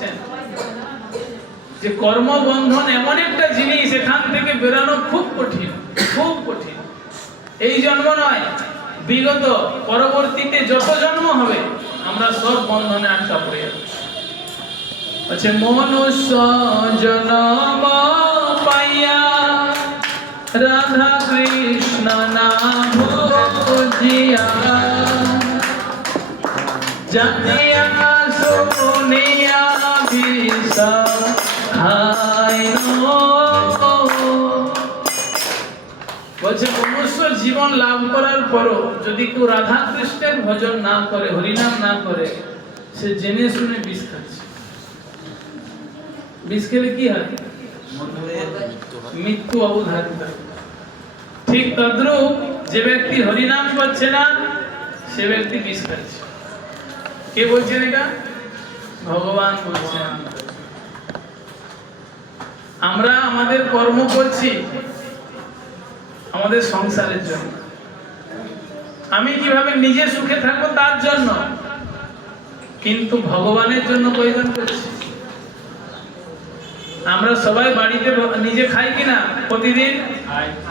দেখেছেন যে কর্মবন্ধন এমন একটা জিনিস, এখান থেকে বেরানো খুব কঠিন, খুব কঠিন। এই জন্ম নয়, বিগত পরবর্তীতে যত জন্ম হবে আমরা সব বন্ধনে আটকা পড়ে যাব। আচ্ছা, মনুষ্য জন্ম পাইয়া রাধা কৃষ্ণ নাম ভজিয়া জানিয়া শুনিয়া বলছে মনুষ্য জীবন লাভ করার পরও যদি কেউ রাধা কৃষ্ণের ভজন না করে, হরিনাম না করে, সে জেনে শুনে বিষ খাচ্ছে। বিষ খেলে কি হয়? মৃত্যু অবধারিত। ঠিক তদ্রূপ যে ব্যক্তি হরিনাম করছে না, সে ব্যক্তি বিষ খাচ্ছে। কে বলছেন এটা? ভগবান বলছেন। আমরা আমাদের কর্ম করছি আমাদের সংসারের জন্য, আমি কিভাবে নিজে সুখে থাকবো তার জন্য, কিন্তু ভগবানের জন্য প্রয়োজন করছি। আমরা সবাই বাড়িতে নিজে খাই কিনা? প্রতিদিন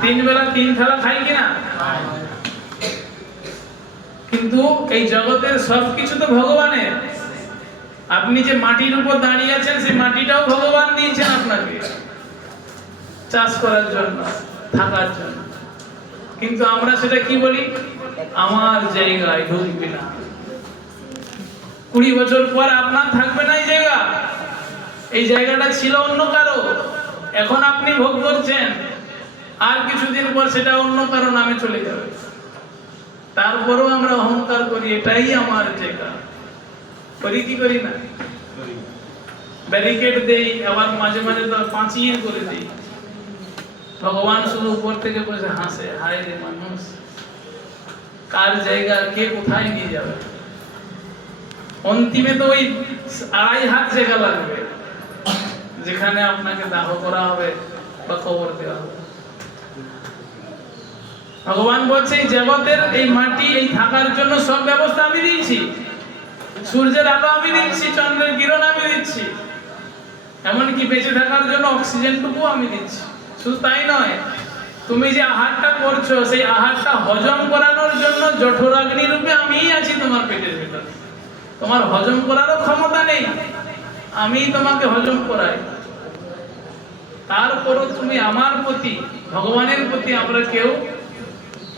3 বেলা 3 থালা খাই কিনা? কিন্তু এই জগতের সবকিছু তো ভগবানের। আপনি যে মাটির উপর দাঁড়িয়ে আছেন, সেই মাটিটাও ভগবান দিয়েছেন আপনাকে চাষ করার জন্য, থাকার জন্য। কিন্তু আমরা সেটা কি বলি? আমার জায়গায় ঢুকবে না। 20 বছর পর আপনার থাকবে না এই জায়গা। এই জায়গাটা ছিল অন্য কারো, এখন আপনি ভোগ করছেন, আর কিছুদিন পর সেটা অন্য কারো নামে চলে যাবে। তারপরেও আমরা অহংকার করি, এটাই আমার জায়গা। করি কি করি না? ব্যারিকেড দেই, আবার মাঝে মাঝে তো পাঁচিয়ে করে দেই। ভগবান শুধু উপর থেকে বসে হাসে, হায় রে মানুষ, কার জায়গা কে কোথায় নিয়ে যাবে। অন্তিমে তো ওই 2.5 হাত জায়গা লাগবে, যেখানে আপনাকে দাহ করা হবে বা কবর দেওয়া হবে। ভগবান বলছে এই জগতের এই মাটি, এই থাকার জন্য সব ব্যবস্থা আমি দিয়েছি। সূর্যের আলো আমি দিচ্ছি, চন্দ্রের কিরণ আমি দিচ্ছি, এমনকি বেঁচে থাকার জন্য অক্সিজেনটুকু আমি দিচ্ছি। শুধু তাই নয়, তুমি যে আহারটা করছো, সেই আহারটা হজম করানোর জন্য জঠরাগ্নি রূপে আমিই আছি তোমার পেটের ভিতরে। তোমার হজম করারও ক্ষমতা নেই, আমি তোমাকে হজম করাই। তারপরও তুমি আমার প্রতি, ভগবানের প্রতি আমরা কেউ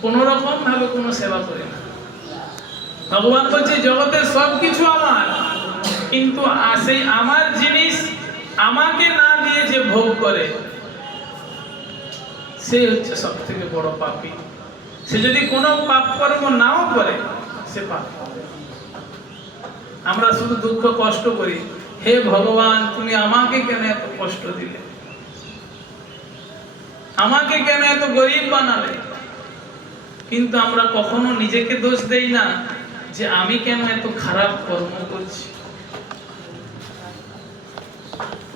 কোন রকম ভাবে কোনো সেবা করি না। ভগবান বলছে জগতের সবকিছু আমার, কিন্তু সেই আমার জিনিস আমাকে না দিয়ে যে ভোগ করে, সে হচ্ছে সব থেকে বড় পাপী। সে যদি কোনো পাপ কর্ম নাও করে, সে পাপ। আমরা শুধু দুঃখ কষ্ট করি, হে ভগবান তুমি আমাকে কেন এত কষ্ট দিলে, আমাকে কেন এত গরিব বানালে। কিন্তু আমরা কখনো নিজেকে দোষ দেই না যে আমি কেন এত খারাপ কর্ম করছি।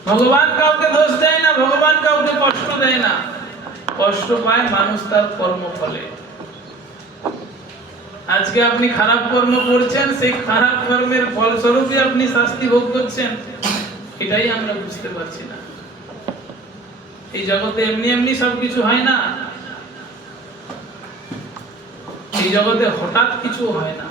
ভগবান কাউকে দোষ দেয় না, ভগবান কাউকে কষ্ট দেয় না। কষ্ট পায় মানুষ তার কর্মফলে। আজকে আপনি খারাপ কর্ম করছেন, সেই খারাপ কর্মের ফলস্বরূপই আপনি শাস্তি ভোগ করছেন, এটাই আমরা বুঝতে পারছি না। এই জগতে এমনি এমনি সবকিছু হয় না, এই জগতে হঠাৎ কিছু হয় না।